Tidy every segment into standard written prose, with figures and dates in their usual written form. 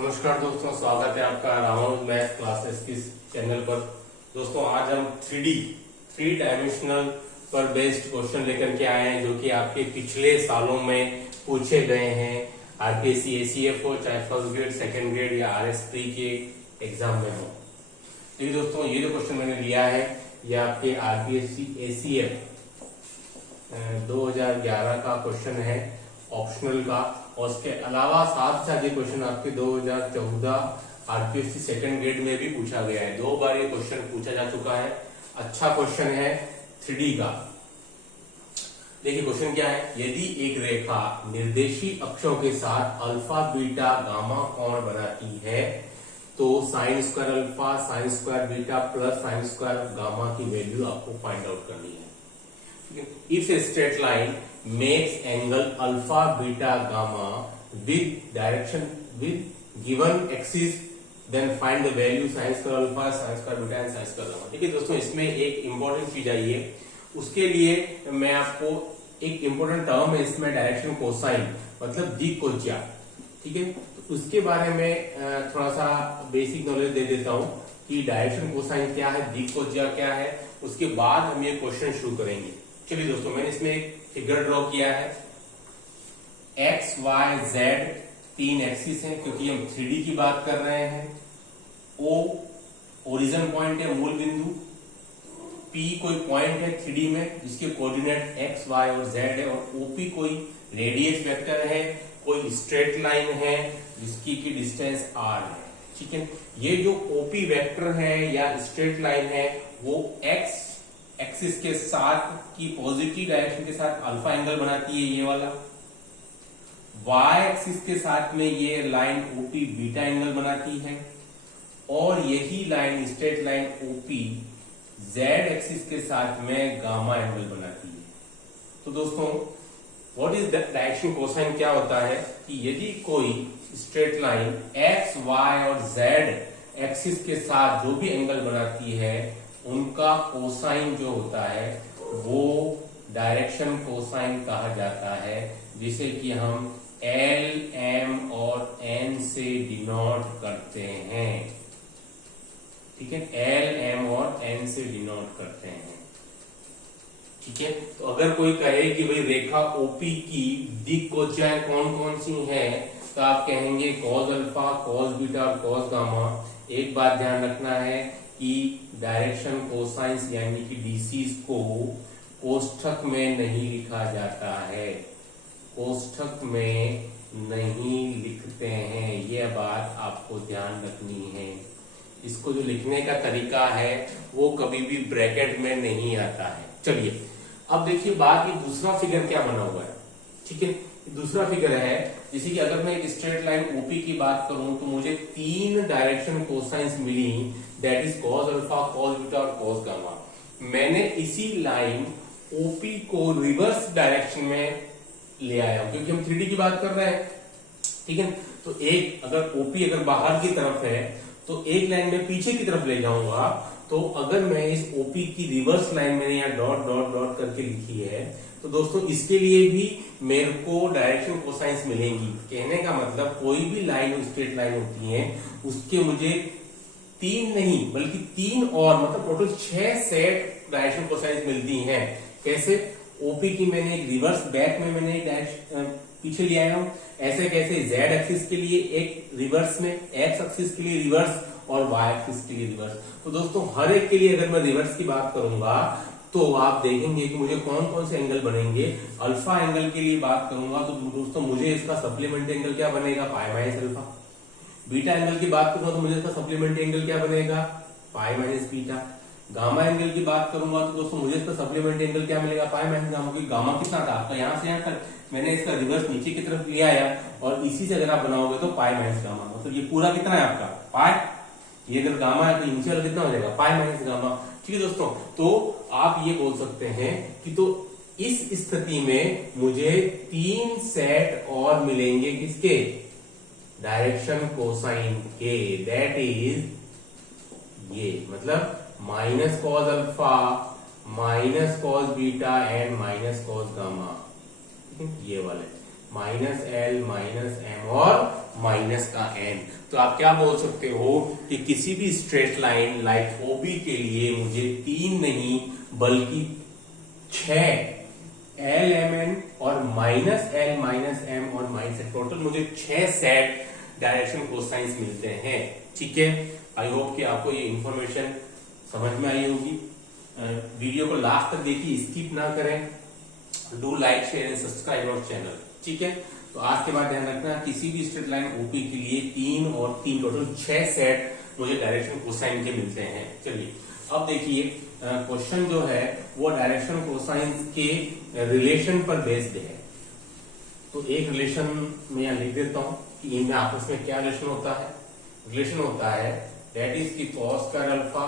नमस्कार दोस्तों, स्वागत है आपका रामानुज मैथ क्लासेस की चैनल पर। दोस्तों आज हम थ्री डायमेंशनल पर बेस्ड क्वेश्चन लेकर के आए हैं जो कि आपके पिछले सालों में पूछे गए हैं आरपीएससी एसीएफ हो, चाहे फर्स्ट ग्रेड, सेकंड ग्रेड या आरएस प्री के एग्जाम में हो। देखिए दोस्तों, ये जो क्वेश्चन मैंने लिया है ये आपके आरपीएससी एसीएफ 2011 का क्वेश्चन है, ऑप्शनल का। और उसके अलावा साथ ये क्वेश्चन आपके 2014 आरपीएससी सेकंड ग्रेड में भी पूछा गया है। 2 बार ये क्वेश्चन पूछा जा चुका है। अच्छा क्वेश्चन है 3D का। देखिए क्वेश्चन क्या है, यदि एक रेखा निर्देशी अक्षों के साथ अल्फा बीटा गामा कोण बनाती है तो sine square alpha, sine square beta plus sine square gamma की वैल्यू आपको फाइंड आउट करनी है। If a straight line makes angle alpha beta gamma with direction with given axis, then find the value sin square alpha, sin square beta and sin square gamma। ठीक है दोस्तों, इसमें एक important चीज आई है। उसके लिए मैं आपको एक इंपॉर्टेंट टर्म है इसमें, डायरेक्शन कोसाइन मतलब दिक्कोज्या। ठीक है, तो उसके बारे में थोड़ा सा बेसिक नॉलेज दे देता हूं कि डायरेक्शन कोसाइन क्या है, दिक्कोज्या क्या है। उसके बाद हम ये क्वेश्चन शुरू करेंगे। चलिए दोस्तों, मैंने इसमें एक फिगर ड्रॉ किया है। एक्स वाई जेड 3 एक्सिस हैं क्योंकि हम 3D की बात कर रहे हैं। O ओरिजिन पॉइंट है, मूल बिंदु। P कोई पॉइंट है 3D में जिसके कोऑर्डिनेट एक्स वाई और जेड है। और OP कोई रेडियस वेक्टर है, कोई स्ट्रेट लाइन है जिसकी की डिस्टेंस r है। ठीक है, ये जो OP वेक्टर है या स्ट्रेट लाइन है वो एक्स एक्सिस के साथ की पॉजिटिव डायरेक्शन के साथ अल्फा एंगल बनाती है, ये वाला। वाई एक्सिस के साथ में ये लाइन ओपी बीटा एंगल बनाती है। और यही line straight line OP Z axis के साथ में गामा एंगल बनाती है। तो दोस्तों, व्हाट इज डायरेक्शन कोसाइन क्या होता है कि यदि कोई स्ट्रेट लाइन एक्स वाई और जेड एक्सिस के साथ जो भी एंगल बनाती है उनका कोसाइन जो होता है वो डायरेक्शन कोसाइन कहा जाता है, जिसे कि हम एल, एम और एन से डिनोट करते हैं। ठीक है, एल, एम और एन से डिनोट करते हैं। ठीक है, तो अगर कोई कहे कि भाई रेखा ओपी की दिक्कोज्याएं कौन कौन सी हैं, तो आप कहेंगे कॉस अल्फा, कॉस बीटा और कॉस गामा। एक बात ध्यान रखना है कि डायरेक्शन कोसाइंस यानी कि डीसीज को कोष्ठक में नहीं लिखा जाता है, कोष्ठक में नहीं लिखते हैं। यह बात आपको ध्यान रखनी है। इसको जो लिखने का तरीका है वो कभी भी ब्रैकेट में नहीं आता है। चलिए अब देखिए बात, ये दूसरा फिगर क्या बना हुआ है। ठीक है, दूसरा फिगर है जैसे कि अगर मैं एक स्ट्रेट लाइन ओपी की बात करूं तो मुझे 3 डायरेक्शन कोसाइंस मिली, that is cos alpha, cos beta और कॉस गामा। मैंने इसी लाइन ओपी को रिवर्स डायरेक्शन में ले आया हूं क्योंकि हम 3D की बात कर रहे हैं। ठीक है, तो एक अगर ओपी अगर बाहर की तरफ है तो एक लाइन में पीछे की तरफ ले जाऊंगा। तो अगर मैं इस ओपी की रिवर्स लाइन मैंने यहाँ डॉट डॉट डॉट करके लिखी है तो दोस्तों इसके लिए भी मेरे को डायरेक्शन कोसाइंस मिलेंगी। कहने का मतलब कोई भी लाइन स्ट्रेट लाइन होती है उसके मुझे 3 नहीं बल्कि 3 और मतलब टोटल 6 सेट डायरेक्शन कोसाइंस मिलती हैं। कैसे? ओपी की मैंने एक रिवर्स बैक में मैंने पीछे ले आया हूं। ऐसे कैसे? जेड एक्सिस के लिए एक रिवर्स में, एक्स एक्सिस के लिए रिवर्स और वाई एक्सिस के लिए रिवर्स। तो दोस्तों हर एक के लिए अगर मैं रिवर्स की बात करूंगा तो आप देखेंगे कि मुझे कौन कौन से एंगल बनेंगे। अल्फा एंगल के लिए बात करूंगा तो दोस्तों मुझे इसका सप्लीमेंट्री एंगल क्या बनेगा, pi minus alpha. Beta angle की बात करूंगा तो मुझे इसका सप्लीमेंट्री एंगल क्या बनेगा, pi minus beta. Gamma angle की बात करूंगा तो दोस्तों मुझे इसका सप्लीमेंट्री एंगल क्या मिलेगा, पाई माइनस गामा। क्योंकि गामा कितना था आपका, यहां से यहां तक मैंने इसका रिवर्स नीचे की तरफ ले आया और इसी से अगर आप बनाओगे तो पाई माइनस गामा। मतलब ये पूरा कितना है आपका पाई, ये अगर गामा है तो नीचे वाला कितना हो जाएगा, पाई माइनस गामा। ठीक है दोस्तों, तो आप ये बोल सकते हैं कि तो इस स्थिति में मुझे 3 सेट और मिलेंगे किसके, डायरेक्शन कोसाइन के। दैट इज ये मतलब minus cos alpha, minus cos beta and minus cos gamma. ये वाले माइनस एल, माइनस एम और माइनस माइनस का n। तो आप क्या बोल सकते हो कि किसी भी स्ट्रेट लाइन लाइक ओबी के लिए मुझे 3 नहीं बल्कि 6 एल एम एन और माइनस एल माइनस एम और माइनस टोटल मुझे 6 सेट डायरेक्शन कोसाइंस मिलते हैं। ठीक है, आई होप कि आपको ये इंफॉर्मेशन समझ में आई होगी। वीडियो को लास्ट तक देखिए, स्किप ना करें। Do like share and subscribe our channel. ठीक है, तो आज के बाद ध्यान रखना, किसी भी स्ट्रेट लाइन ओपी के लिए 3 और 3 टोटल 6 सेट मुझे डायरेक्शन कोसाइन के मिलते हैं। चलिए अब देखिए, क्वेश्चन जो है वो डायरेक्शन कोसाइन के रिलेशन पर बेस्ड है। तो एक रिलेशन में यहां लिख देता हूं कि इनमें आपस में क्या रिलेशन होता है। रिलेशन होता है दैट इज की cos square alpha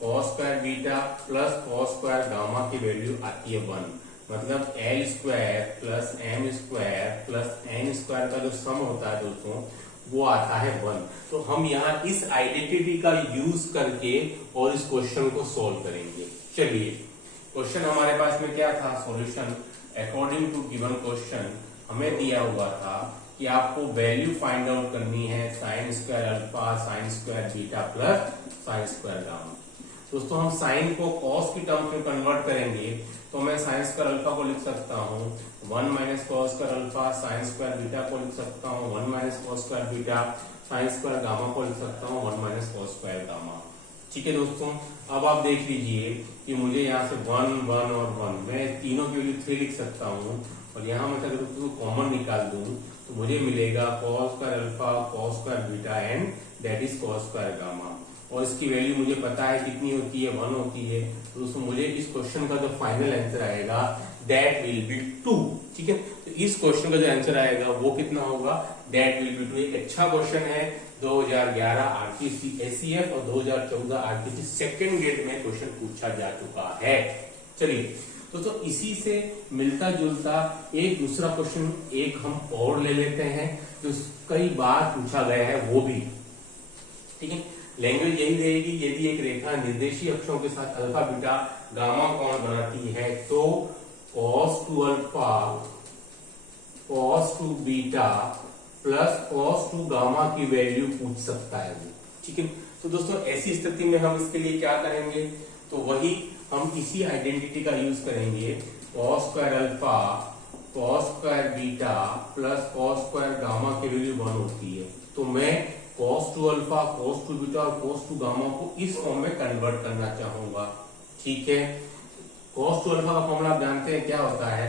cos square beta plus cos square gamma की वैल्यू आती है 1। मतलब L square plus M square plus N square का जो सम होता है दोस्तों वो आता है 1। तो हम यहाँ इस आइडेंटिटी का यूज करके और इस क्वेश्चन को सोल्व करेंगे। चलिए, क्वेश्चन हमारे पास में क्या था, solution according to given question हमें दिया हुआ था कि आपको वैल्यू फाइंड आउट करनी है sine square alpha sine square beta plus sine square gamma. दोस्तों हम साइन को कॉस की टर्म में कन्वर्ट करेंगे तो मैं साइन स्क्वायर अल्फा को लिख सकता हूँ 1 minus cos square alpha sine square beta को लिख सकता हूँ 1 minus cos square beta sine square gamma को लिख सकता हूँ 1 माइनस कॉस स्क्वायर गामा। ठीक है दोस्तों, अब आप देख लीजिए कि मुझे यहाँ से 1 1 और 1 मैं तीनों की वैल्यू 3 लिख सकता हूँ और यहाँ मैं अगर कॉमन निकाल दूं तो मुझे मिलेगा cos square alpha cos square beta and that is cos square gamma. और इसकी वैल्यू मुझे पता है कितनी होती है, 1 होती है। तो दोस्तों मुझे इस क्वेश्चन का जो फाइनल आंसर आएगा दैट विल बी 2। ठीक है, तो इस क्वेश्चन का जो आंसर आएगा वो कितना होगा, दैट विल बी 2। एक अच्छा क्वेश्चन है, 2011 आरपीसी एसीएफ और 2014 आरपीसी सेकंड ग्रेड में क्वेश्चन पूछा जा चुका है। चलिए दोस्तों, इसी से मिलता जुलता एक दूसरा क्वेश्चन एक हम और ले लेते हैं जो कई बार पूछा गया है वो भी। ठीक है, लैंग्वेज यही रहेगी, यदि एक रेखा निर्देशीय अक्षों के साथ अल्फा बीटा गामा कोण बनाती है तो cos 2 alpha cos 2 beta plus cos 2 gamma की वैल्यू पूछ सकता है वो। ठीक है, तो दोस्तों ऐसी स्थिति में हम इसके लिए क्या करेंगे, तो वही हम इसी आइडेंटिटी का यूज करेंगे, cos square alpha cos square beta plus cos square gamma की वैल्यू 1 होती है। तो मैं cos 2 अल्फा cos 2 बीटा और cos 2 गामा को इस फॉर्म में कन्वर्ट करना चाहूंगा। ठीक है, cos 2 अल्फा का फॉर्मूला आप जानते हैं क्या होता है,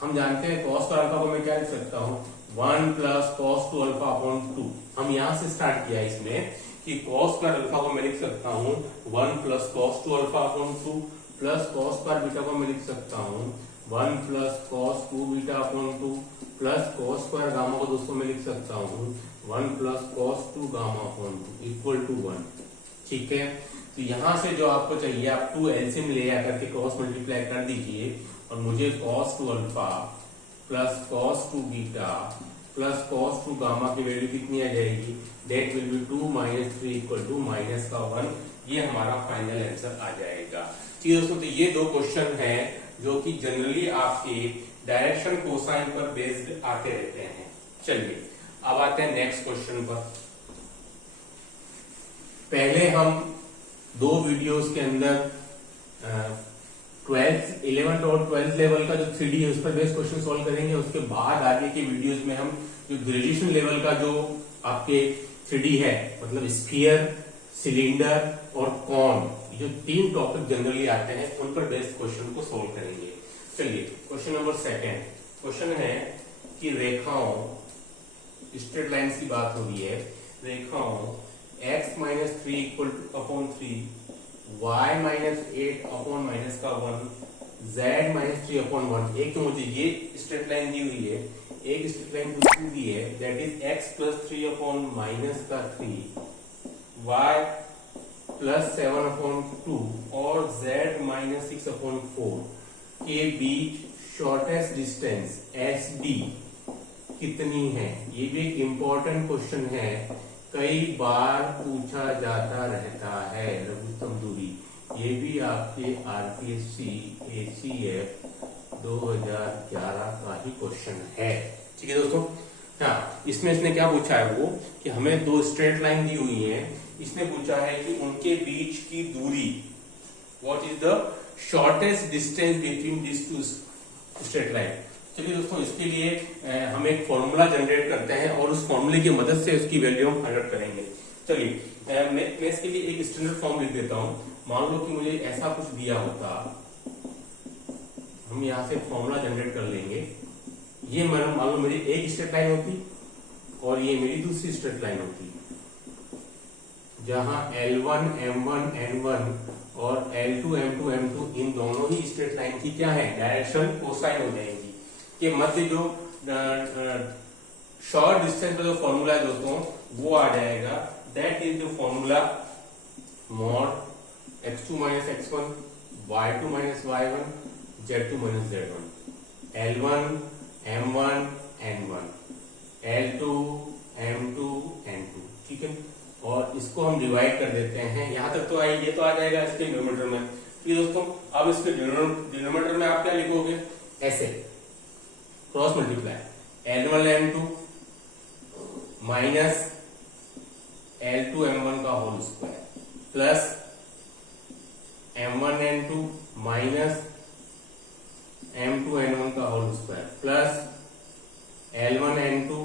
हम जानते हैं cos स्क्वायर अल्फा को मैं क्या लिख सकता हूँ 1 प्लस cos 2 अल्फा अपॉन 2। हम यहां से स्टार्ट किया इसमें कि cos स्क्वायर अल्फा को मैं लिख सकता हूँ 1 plus cos 2 alpha upon 2 plus cos square beta को मैं लिख सकता हूँ 1 plus cos 2 beta upon 2 plus cos square gamma को दोस्तों मैं लिख सकता हूँ 1 plus cos 2 gamma upon 2 equal to 1। ठीक है, तो यहां से जो आपको चाहिए आप 2 एलसीएम ले आकर के cos मल्टीप्लाई कर दीजिए और मुझे cos 2 alpha plus cos 2 beta plus cos 2 gamma की वैल्यू कितनी आ जाएगी, that will be 2 minus 3 equal to minus का 1। ये हमारा फाइनल आंसर आ जाएगा। ठीक है दोस्तों, तो ये दो क्वेश्चन हैं जो कि जनरली आपके डायरेक्शन कोसाइन पर बेस्ड आते रहते हैं। चलिए अब आते हैं नेक्स्ट क्वेश्चन पर। पहले हम दो वीडियोस के अंदर 11th और 12th लेवल का जो 3D है उस पर बेस्ड क्वेश्चन सॉल्व करेंगे। उसके बाद आगे के वीडियोस में हम जो ग्रेजुएशन लेवल का जो आपके 3D है, मतलब स्फीयर, सिलेंडर और कॉन, जो 3 टॉपिक जनरली आते हैं उन पर बेस्ड क्वेश्चन को सॉल्व करेंगे। चलिए क्वेश्चन नंबर 2 क्वेश्चन है कि रेखाओं, स्ट्रेट लाइन्स की बात हो रही है, रेखाओं x minus 3 equal two upon 3 y minus 8 upon minus का 1 z माइनस 3 अपॉन 1। एक तो मुझे ये स्ट्रेट लाइन दी हुई है, एक स्ट्रेट लाइन दूसरी दी है that is x plus 3 upon minus का 3 y प्लस 7 अपॉन 2 और z माइनस 6 अपॉन 4 के बीच शॉर्टेस्ट डिस्टेंस SD कितनी है। ये भी एक इम्पोर्टेंट क्वेश्चन है, कई बार पूछा जाता रहता है। लघुत्तम दूरी, ये भी आपके आरपीएससी एसीएफ 2011 का ही क्वेश्चन है। ठीक है दोस्तों, हाँ, इसमें इसने क्या पूछा है वो कि हमें दो स्ट्रेट लाइन दी हुई है, इसने पूछा है कि उनके बीच की दूरी, what is the shortest distance between this two straight line. चलिए दोस्तों, इसके लिए हम एक फॉर्मूला जनरेट करते हैं और उस फॉर्मूले की मदद से उसकी वैल्यू हम फाइंड आउट करेंगे। चलिए मैं इसके लिए एक स्टैंडर्ड फॉर्म लिख देता हूं। मान लो कि मुझे ऐसा कुछ दिया होता, हम यहां से फॉर्मूला जनरेट कर लेंगे। ये मान लो मेरी एक स्ट्रेट लाइन होती और ये मेरी दूसरी स्ट्रेट लाइन होती, जहां L1 M1 N1 और L2 M2 M2 इन दोनों ही स्ट्रेट लाइन की क्या है, डायरेक्शन कोसाइन हो जाएगी। के मध्य जो शॉर्ट डिस्टेंस का जो फॉर्मूला है दोस्तों वो आ जाएगा, that is the formula mod x2 minus x1 y2 minus y1 z2 minus z1 L1 M1 N1 L2 M2 N2, ठीक है। और इसको हम डिवाइड कर देते हैं, यहां तक तो ये तो आ जाएगा इसके डिनोमिनेटर में। ठीक है दोस्तों, अब इसके डिनोमिनेटर में आप क्या लिखोगे, ऐसे cross multiply L1 M2 minus L2 M1 का whole square plus M1 N2 minus M2 N1 का whole square plus L1 N2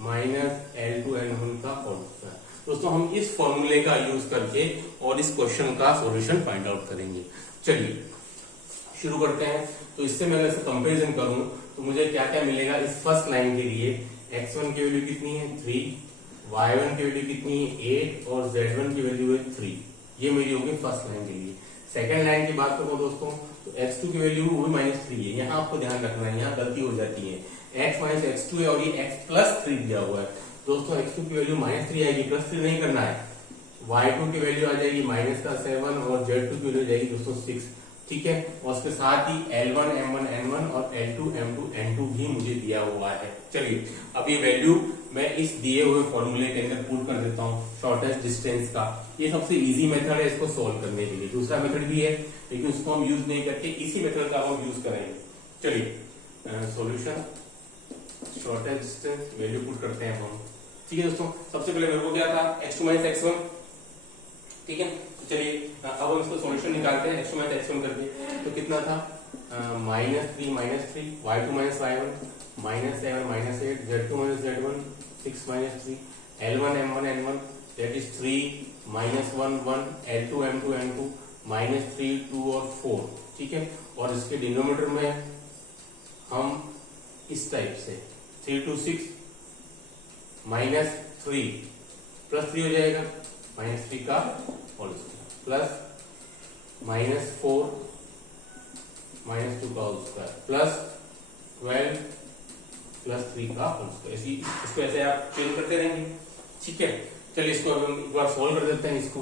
minus L2 N1 का होल स्क्वायर। दोस्तों हम इस फॉर्मूले का यूज करके और इस क्वेश्चन का सॉल्यूशन फाइंड आउट करेंगे। चलिए शुरू करते हैं। तो इससे मैं अगर कंपेरिजन करूं तो मुझे क्या क्या मिलेगा। इस फर्स्ट लाइन के लिए x1 की वैल्यू कितनी है 3, y1 की वैल्यू कितनी है 8 और z1 की वैल्यू है 3। ये मेरी होगी फर्स्ट लाइन के लिए। सेकंड लाइन की बात करूं दोस्तों तो x2 की वैल्यू वो भी -3 है। यहाँ आपको ध्यान रखना है, यहाँ गलती हो जाती है, x माइनस x2 है और ये x प्लस 3 दिया हुआ है। दोस्तों x2 की वैल्यू -3 आएगी, +3 नहीं करना है। y2 की वैल्यू आ जाएगी -7 और z2 की वैल्यू आ जाएगी दोस्तों 6, ठीक है। और उसके साथ ही L1 M1 N1 और L2 M2 N2 भी मुझे दिया हुआ है। चलिए अब ये वैल्यू मैं इस दिए हुए फॉर्मूले के अंदर पुट कर देता हूँ शॉर्टेस्ट डिस्टेंस का। ये सबसे इजी मेथड है इसको सोल्व करने के लिए। दूसरा मेथड भी है लेकिन उसको हम यूज नहीं करके इसी मेथड का हम यूज करेंगे। चलिए solution shortest distance value put करते हैं हम, ठीक है दोस्तों। सबसे पहले मेरे को क्या था x2 माइनस x1, ठीक है। चलिए अब हम इसको सॉल्यूशन निकालते हैं x2 माइनस x1 करके। तो कितना था -3 y2 minus y1 -7 -8 z2 minus z1 6 -3 L1 M1 N1 that is 3 -1 1 L2 M2 N2 -3 2 और 4, ठीक है। और इसके डिनोमिनेटर में हम इस टाइप से 3 to 6 -3 +3 हो जाएगा, -3 का होल स्क्वायर प्लस -4 -2 का होल स्क्वायर प्लस 12 +3 का होल स्क्वायर। इसको ऐसे आप चेंज करते रहेंगे, ठीक है। चलिए इसको अब हम एक बार सोल्व कर देते हैं। इसको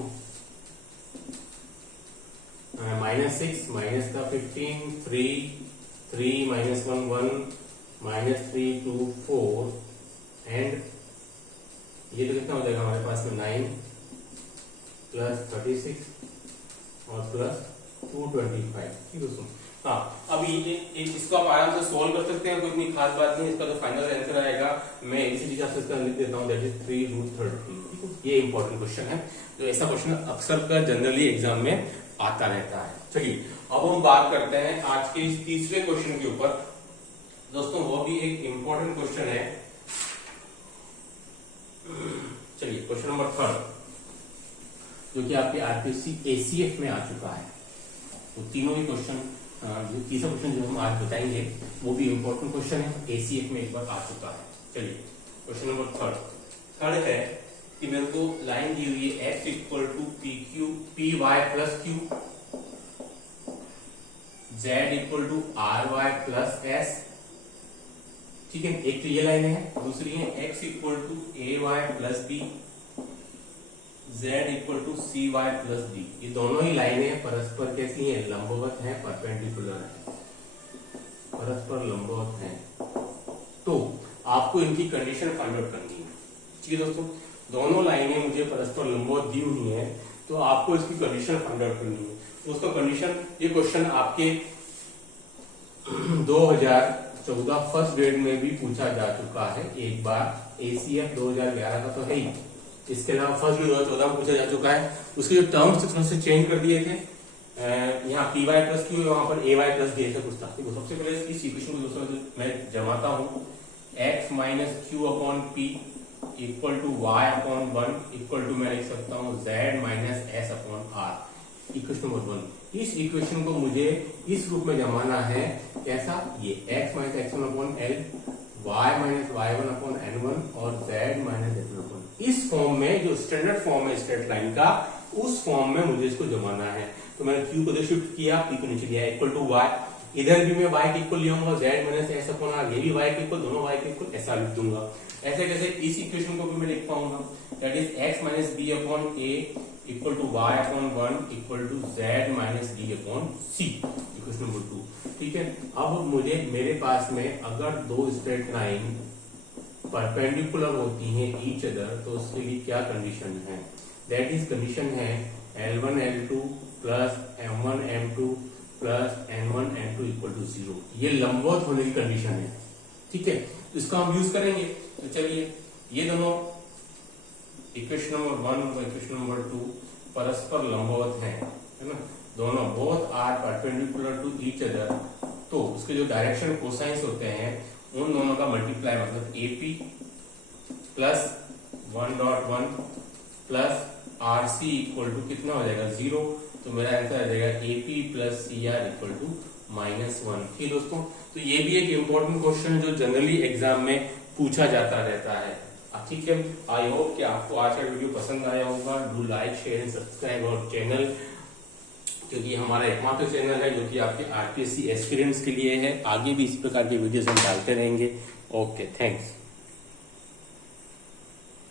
-6 माइनस का 15 3 3 -1 1 -3 2 4 एंड ये तो कितना हो जाएगा हमारे पास में 9 प्लस 36 और प्लस 225, ठीक है दोस्तों। हाँ, अब ये इसको आप आराम से सोल्व कर सकते हैं, कोई इतनी खास बात नहीं। इसका जो फाइनल आंसर आएगा मैं इसी हिसाब से इसका लिख देता हूँ, दैट इज 3√33। ये इंपॉर्टेंट क्वेश्चन है, तो ऐसा क्वेश्चन अक्सर का जनरली एग्जाम में आता रहता है। चलिए अब हम बात करते हैं आज के इस तीसरे क्वेश्चन के ऊपर दोस्तों, वो भी एक इंपॉर्टेंट क्वेश्चन है। चलिए क्वेश्चन नंबर 3 जो कि आपके आरपीएससी एसीएफ में आ चुका है। तो तीनों ही क्वेश्चन, जो तीसरा क्वेश्चन जो हम आज बताएंगे वो भी इंपॉर्टेंट क्वेश्चन है, एसीएफ में एक बार आ चुका है। चलिए क्वेश्चन नंबर 3 है कि मेरे को लाइन दी हुई है x equal to P Y plus Q, z equal to R Y plus S, ठीक है। एक तो ये लाइन है, दूसरी है x equal to A Y plus B, z equal to C Y plus D. ये दोनों ही लाइनें परस्पर कैसी हैं, लंबवत हैं, परपेंडिकुलर है, परस्पर लंबवत हैं। तो आपको इनकी कंडीशन फाइंड आउट करनी है, ठीक है दोस्तों। दोनों लाइनें मुझे परस्पर लंबवत दी हुई हैं, तो आपको इसकी कंडीशन फाइंड आउट करनी है। दोस्तों कंडीशन, ये क्वेश्चन आपके 2014 फर्स्ट ग्रेड में भी पूछा जा चुका है एक बार, ACF 2011 का तो है ही, इसके अलावा फर्स्ट ग्रेड 2014 में पूछा जा चुका है। उसके जो टर्म्स थे थोड़े से चेंज कर दिए थे, यहाँ py प्लस क्यू वहां पर ay प्लस बी ऐसा कुछ था। तो सबसे पहले इस इक्वेशन को दोस्तों मैं जमाता हूँ, x minus Q upon P equal to Y upon 1 equal to मैं लिख सकता हूँ z minus S upon R, equation number 1। इस इक्वेशन को मुझे इस रूप में जमाना है, कैसा, ये x minus x1 upon L, y minus y1 upon n1 और z माइनस z1 अपॉन, इस फॉर्म में जो स्टैंडर्ड फॉर्म है स्ट्रेट लाइन का, उस फॉर्म में मुझे इसको जमाना है। तो मैंने q को इधर शिफ्ट किया, p को नीचे लिया, इक्वल टू y, इधर भी मैं y के इक्वल लिया z minus S upon R, ये भी y के इक्वल, दोनों y के इक्वल ऐसा लिख दूंगा। ऐसे कैसे इस इक्वेशन को भी मैं लिख पाऊंगा, that is x minus B upon a equal to Y upon 1 equal to z minus D upon C, equation number 2। ठीक है, अब मुझे मेरे पास में अगर दो स्ट्रेट लाइन परपेंडिकुलर होती हैं ईच अदर, तो उसके लिए क्या कंडीशन है, दैट इज कंडीशन है L1 L2 plus M1 M2 plus N1 N2 equal to 0, ये लंबवत होने की कंडीशन है। ठीक है, इसका हम यूज करेंगे। तो चलिए, ये दोनों इक्वेशन नंबर 1 और इक्वेशन नंबर 2 परस्पर लंबवत हैं, है ना, दोनों both are perpendicular to each other, तो उसके जो डायरेक्शन कोसाइंस होते हैं उन दोनों का मल्टीप्लाई, मतलब AP plus 1.1 plus RC equal to कितना हो जाएगा 0, तो मेरा आंसर आ जाएगा AP plus CR equal to -1। ठीक दोस्तों, तो ये भी एक इम्पोर्टेंट क्वेश्चन जो जनरली एग्जाम में पूछा जाता रहता है। ठीक है, आई होप कि आपको आज का वीडियो पसंद आया होगा। Do like share and subscribe और चैनल, क्योंकि हमारा एकमात्र चैनल है जो कि आपके RPSC एस्पिरेंट्स के लिए है। आगे भी इस प्रकार के वीडियोस हम डालते रहेंगे। Okay, thanks.